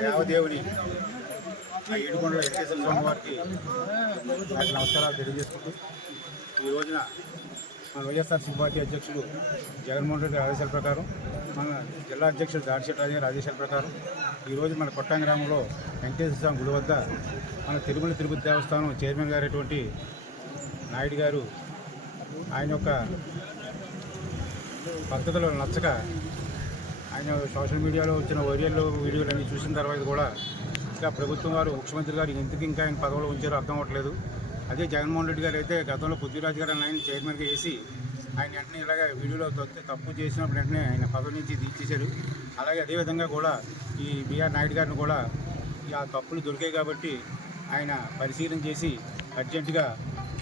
దేవదేవుని ఏడుకొండల వెంకటేశ్వర స్వామి వారికి నాకు నమస్కారాలు తెలియజేసుకుంటూ ఈ రోజున మన వైఎస్ఆర్సీపీ పార్టీ అధ్యక్షుడు జగన్మోహన్ రెడ్డి ఆదేశాల ప్రకారం మన జిల్లా అధ్యక్షుడు దాడిశెట్టి రాజు గారి ఆదేశాల ప్రకారం ఈరోజు మన కొట్టాం గ్రామంలో వెంకటేశ్వర స్వామి గుడి వద్ద మన తిరుమల తిరుపతి దేవస్థానం చైర్మన్ గారైనటువంటి నాయుడు గారు ఆయన యొక్క పద్ధతులు నచ్చక ఆయన సోషల్ మీడియాలో వచ్చిన వీడియోలన్నీ చూసిన తర్వాత కూడా ఇంకా ప్రభుత్వం వారు ముఖ్యమంత్రి గారు ఎందుకు ఇంకా ఆయన పదవిలో ఉంచారో అర్థం అవ్వట్లేదు. అదే జగన్మోహన్ రెడ్డి గారు అయితే గతంలో పృథ్వీరాజ్ గారు ఆయన చైర్మన్గా వేసి ఆయన వెంటనే ఇలాగ వీడియోలో తప్పు చేసినప్పుడు వెంటనే ఆయన పదవి నుంచి తీసేశారు. అలాగే అదేవిధంగా కూడా ఈ బిఆర్ నాయుడు గారిని కూడా ఆ తప్పులు దొరికాయి కాబట్టి ఆయన పరిశీలన చేసి అర్జెంటుగా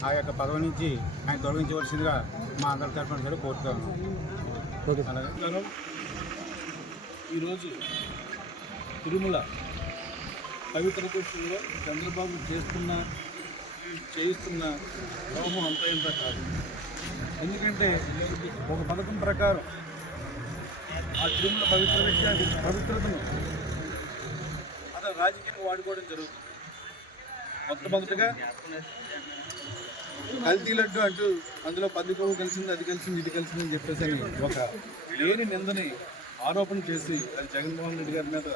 ఆ యొక్క పదవి నుంచి ఆయన తొలగించవలసిందిగా మా అందరి తరఫున సరే కోరుతాను. అలాగే ఈరోజు తిరుమల పవిత్ర విషయంలో చంద్రబాబు చేయిస్తున్న లోపం అంత ఇంత కాదు. ఎందుకంటే ఒక పథకం ప్రకారం ఆ తిరుమల పవిత్ర విషయాన్ని పవిత్రతను అతను రాజకీయంగా వాడుకోవడం జరుగుతుంది. మొట్టమొదటిగా కల్తీ లడ్డు అంటూ అందులో పందికొవ్వు కలిసింది, అది కలిసింది, ఇది కలిసింది అని చెప్పేసి ఒక లేని నిందని ఆరోపణ చేసి అది జగన్మోహన్ రెడ్డి గారి మీద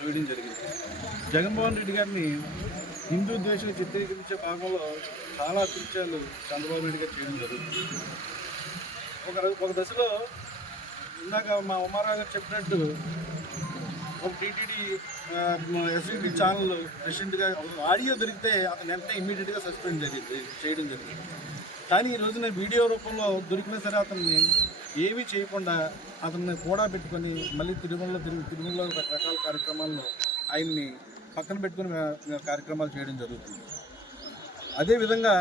వేయడం జరిగింది. జగన్మోహన్ రెడ్డి గారిని హిందూ ద్వేషం చిత్రీకరించే భాగంలో చాలా కృత్యాలు చంద్రబాబు నాయుడు గారు చేయడం జరుగుతుంది. ఒక దశలో ఇందాక మా ఉమారావు గారు చెప్పినట్టు ఒక టీటీడీ ఎస్వీపీ ఛానల్ రీసెంట్గా ఆడియో దొరికితే అతను వెంటనే ఇమ్మీడియట్గా సస్పెండ్ చేయడం జరిగింది. కానీ ఈ రోజున వీడియో రూపంలో దొరికినా సరే అతన్ని ఏమీ చేయకుండా అతన్ని కూడా పెట్టుకొని మళ్ళీ తిరుమలలో రకరకాల కార్యక్రమాల్లో ఆయన్ని పక్కన పెట్టుకుని కార్యక్రమాలు చేయడం జరుగుతుంది. అదేవిధంగా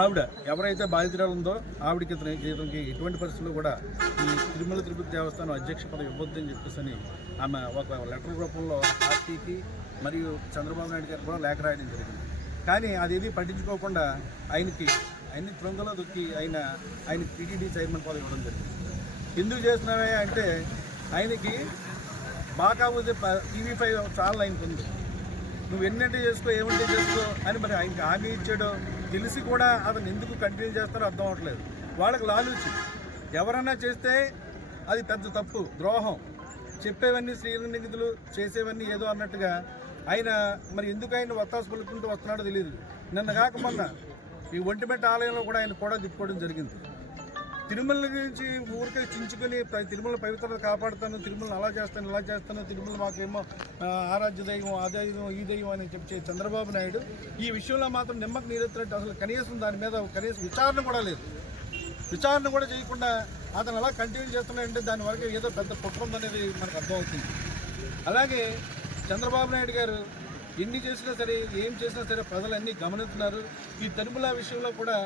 ఆవిడ ఎవరైతే బాధితురాలు ఉందో ఆవిడకి ఇతనికి ఎటువంటి పరిస్థితుల్లో కూడా ఈ తిరుమల తిరుపతి దేవస్థానం అధ్యక్ష పదవి ఇవ్వద్దని చెప్పేసి ఆమె ఒక లెటర్ రూపంలో పార్టీకి మరియు చంద్రబాబు నాయుడు గారికి కూడా లేఖ రాయడం జరిగింది. కానీ అదేది పట్టించుకోకుండా ఆయన్ని త్రొంగలో దొక్కి ఆయన టీటీడీ చైర్మన్ పదవి ఇవ్వడం జరిగింది. ఎందుకు చేస్తున్నావే అంటే ఆయనకి బాగా TV5 ఛానల్ ఆయనకు ఉంది, నువ్వు ఎన్నంటే చేసుకో ఏమంటే చేసుకో అని మరి ఆయనకి హామీ ఇచ్చాడో తెలిసి కూడా అతను ఎందుకు కంటిన్యూ చేస్తారో అర్థం అవ్వట్లేదు. వాళ్ళకి లాలూచి ఎవరన్నా చేస్తే అది పెద్ద తప్పు, ద్రోహం, చెప్పేవన్నీ శ్రీనిధులు చేసేవన్నీ ఏదో అన్నట్టుగా ఆయన మరి ఎందుకు ఆయన వత్తాసు పలుకుంటూ వస్తున్నాడో తెలియదు. నిన్న కాక మొన్న ఈ ఒంటిమెట్ట ఆలయంలో కూడా ఆయన కూడా తిప్పుకోవడం జరిగింది. తిరుమల గురించి ఊరికే చించుకొని తిరుమల పవిత్రత కాపాడుతాను, తిరుమలను అలా చేస్తాను ఇలా చేస్తాను, తిరుమల మాకేమో ఆరాధ్య దైవం ఆ దైవం ఈ దైవం అని చెప్పే చంద్రబాబు నాయుడు ఈ విషయంలో మాత్రం నిమ్మకు నీరెత్తినట్టు అసలు కనీసం దాని మీద కనీసం విచారణ కూడా లేదు. విచారణ కూడా చేయకుండా అతను అలా కంటిన్యూ చేస్తున్నాడంటే దాని వరకు ఏదో పెద్ద కుట్ర ఉందనేది మనకు అర్థమవుతుంది. అలాగే చంద్రబాబు నాయుడు గారు ఎన్ని చేసినా సరే ఏం చేసినా సరే ప్రజలన్నీ గమనిస్తున్నారు. ఈ తిరుమల విషయంలో కూడా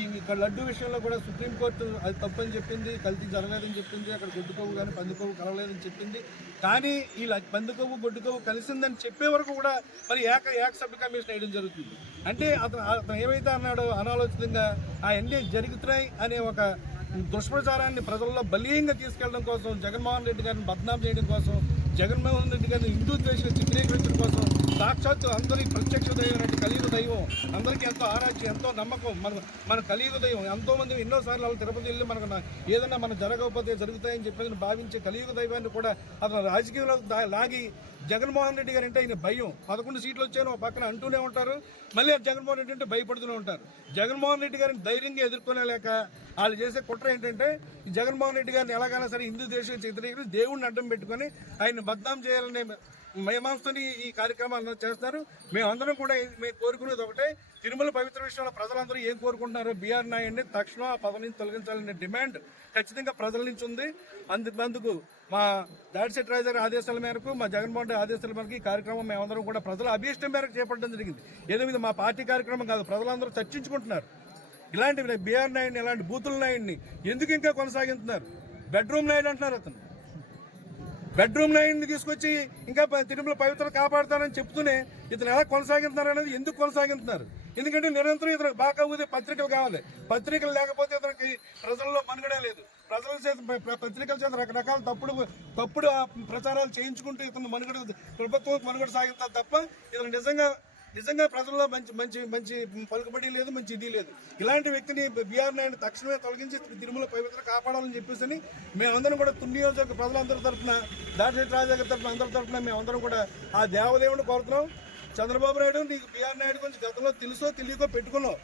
ఈ లడ్డు విషయంలో కూడా సుప్రీంకోర్టు అది తప్పని చెప్పింది, కల్తీ జరగలేదని చెప్పింది, అక్కడ గొడ్డుకోవు కానీ పందికొవ్వు కలవలేదని చెప్పింది. కానీ ఈ పందికొవ్వు గొడ్డుకోవు కలిసిందని చెప్పే వరకు కూడా మరి ఏక సభ్య కమిషన్ వేయడం జరుగుతుంది. అంటే అతను ఏమైతే అన్నాడో అనాలోచితంగా అవన్నీ జరుగుతున్నాయి అనే ఒక దుష్ప్రచారాన్ని ప్రజల్లో బలీయంగా తీసుకెళ్లడం కోసం, జగన్మోహన్ రెడ్డి గారిని బద్నాం చేయడం కోసం, జగన్మోహన్ రెడ్డి గారిని హిందూ ద్వేషం చిత్రీకరించడం కోసం సాక్షాత్తు అందరికీ ప్రత్యక్ష దైవం అంటే కలియుగ దైవం, అందరికీ ఎంతో ఆరాధ్యం, ఎంతో నమ్మకం మన కలియుగ దైవం. ఎంతోమంది ఎన్నోసార్లు వాళ్ళు తిరుపతి వెళ్ళి మనకు ఏదైనా మనం జరగకపోతే జరుగుతాయని చెప్పేసి భావించే కలియుగ దైవాన్ని కూడా అతను రాజకీయంలో లాగి జగన్మోహన్ రెడ్డి గారు అంటే ఆయన భయం. 11 సీట్లు వచ్చాయని ఒక పక్కన అంటూనే ఉంటారు, మళ్ళీ జగన్మోహన్ రెడ్డి అంటే భయపడుతూనే ఉంటారు. జగన్మోహన్ రెడ్డి గారిని ధైర్యంగా ఎదుర్కొనేలేక వాళ్ళు చేసే కుట్ర ఏంటంటే జగన్మోహన్ రెడ్డి గారిని ఎలాగైనా సరే హిందూ దేశం చిత్రీకరించి దేవుడిని అడ్డం పెట్టుకొని ఆయన బద్నాం చేయాలనే మేమాంస్తోని ఈ కార్యక్రమాలను చేస్తారు. మేమందరం కూడా మేము కోరుకునేది ఒకటే, తిరుమల పవిత్ర విషయంలో ప్రజలందరూ ఏం కోరుకుంటున్నారో బిఆర్ నాయుడిని తక్షణం ఆ పదవి నుంచి తొలగించాలనే డిమాండ్ ఖచ్చితంగా ప్రజల నుంచి ఉంది. అందుకు మా దాడిశెట్టి రాజు గారి ఆదేశాల మేరకు, మా జగన్మోహన్ రెడ్డి ఆదేశాల మేరకు ఈ కార్యక్రమం మేమందరం కూడా ప్రజల అభీష్టం మేరకు చేపట్టడం జరిగింది. ఏదో మీద మా పార్టీ కార్యక్రమం కాదు, ప్రజలందరూ చర్చించుకుంటున్నారు. ఇలాంటి బిఆర్ నాయుడిని ఇలాంటి బూతుల నాయుడిని ఎందుకు ఇంకా కొనసాగిస్తున్నారు? బెడ్రూమ్ నాయుడు అంటున్నారు అతను. బెడ్రూమ్ నాయుడిని తీసుకొచ్చి ఇంకా తిరుమల పవిత్రత కాపాడుతానని చెప్తూనే ఇతను ఎలా కొనసాగిస్తున్నారు అనేది ఎందుకు కొనసాగిస్తున్నారు? ఎందుకంటే నిరంతరం ఇతను బాగా ఊదే పత్రికలు కావాలి. పత్రికలు లేకపోతే ఇతనికి ప్రజల్లో మనుగడే లేదు. ప్రజల చేత పత్రికల చేత రకరకాల తప్పుడు ప్రచారాలు చేయించుకుంటూ ఇతను మనుగడ ప్రభుత్వం మనుగడ సాగిస్తారు తప్ప ఇతను నిజంగా ప్రజల్లో మంచి మంచి మంచి పలుకుబడి లేదు, మంచి ఇది లేదు. ఇలాంటి వ్యక్తిని బీఆర్ నాయుడు తక్షణమే తొలగించి తిరుమల పవిత్ర కాపాడాలని చెప్పేసి మేమందరం కూడా తుని నియోజక ప్రజలందరి తరఫున, దాడిశెట్టి రాజా గారి తరఫున, అందరి తరఫున మేమందరం కూడా ఆ దేవదేవుడిని కోరుతున్నాం. చంద్రబాబు నాయుడు, నీకు బీఆర్ నాయుడు గురించి గతంలో తెలుసో తెలియకో పెట్టుకున్నావు,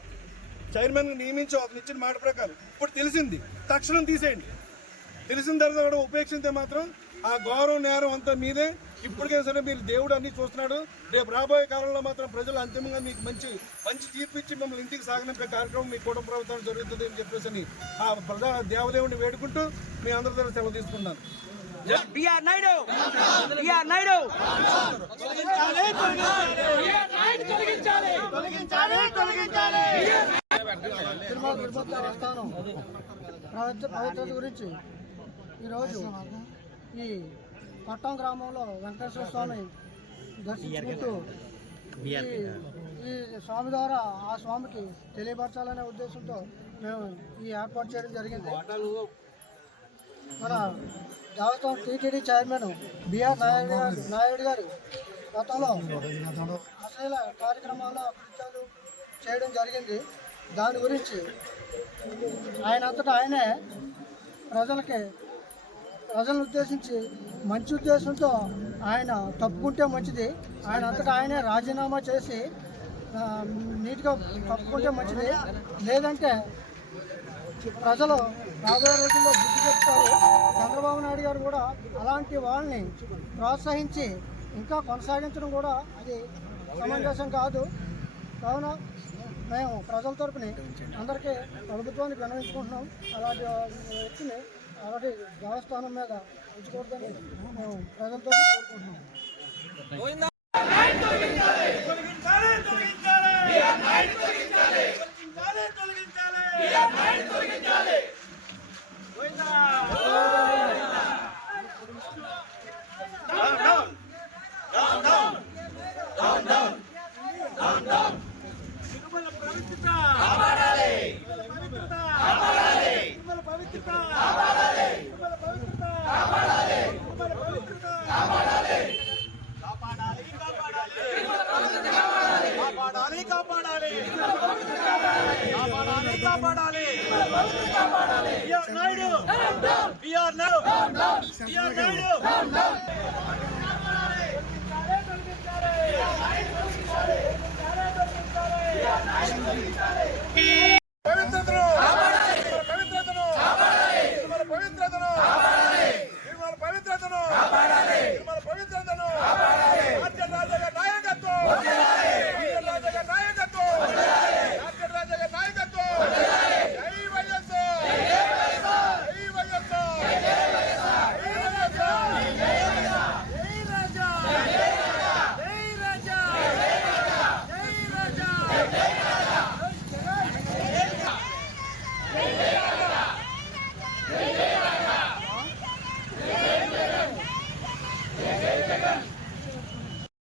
చైర్మన్ నియమించావు అతను ఇచ్చిన మాట ప్రకారం. ఇప్పుడు తెలిసింది, తక్షణం తీసేయండి. తెలిసిన తర్వాత కూడా ఉపేక్షించే మాత్రం ఆ గౌరవం నేరం అంతా మీదే. ఇప్పటికైనా సరే మీరు దేవుడు అన్ని చూస్తున్నాడు. రేపు రాబోయే కాలంలో మాత్రం ప్రజలు అంతిమంగా మీకు మంచి తీర్పు ఇచ్చి మిమ్మల్ని ఇంటికి సాగనింపే కార్యక్రమం మీ కుటుంబ ప్రభుత్వం జరుగుతుంది అని చెప్పేసి ఆ దేవదేవుడిని వేడుకుంటూ మీ అందరి దగ్గర సెలవు తీసుకున్నాను. బీఆర్ నాయుడు, బీఆర్ నాయుడు తిరుమల దేవస్థానం పవిత్రత గురించి ఈరోజు ఈ పట్టం గ్రామంలో వెంకటేశ్వర స్వామి దర్శించుకుంటూ ఈ స్వామి ద్వారా ఆ స్వామికి తెలియపరచాలనే ఉద్దేశంతో మేము ఈ ఏర్పాటు చేయడం జరిగింది. మన దేవస్థానం టీటీడీ చైర్మన్ బీఆర్ నాయుడు గారు గతంలో అసలు కార్యక్రమాల్లో అభివృద్ధులు చేయడం జరిగింది. దాని గురించి ఆయనే ప్రజలను ఉద్దేశించి మంచి ఉద్దేశంతో ఆయన తప్పుకుంటే మంచిది, ఆయనే రాజీనామా చేసి నీట్గా తప్పుకుంటే మంచిది. లేదంటే ప్రజలు రాబోయే రోజుల్లో బుద్ధి చెప్తారు. చంద్రబాబు నాయుడు గారు కూడా అలాంటి వాళ్ళని ప్రోత్సహించి ఇంకా కొనసాగించడం కూడా అది సమంజసం కాదు. కావున మేము ప్రజల తరపుని అందరికీ ప్రభుత్వానికి విన్నవించుకుంటున్నాం. అలాంటి వ్యక్తిని అలాంటి దేవస్థానం మీద ఉంచకూడదని మేము ప్రజలతో కోరుకుంటున్నాం. నాయుడు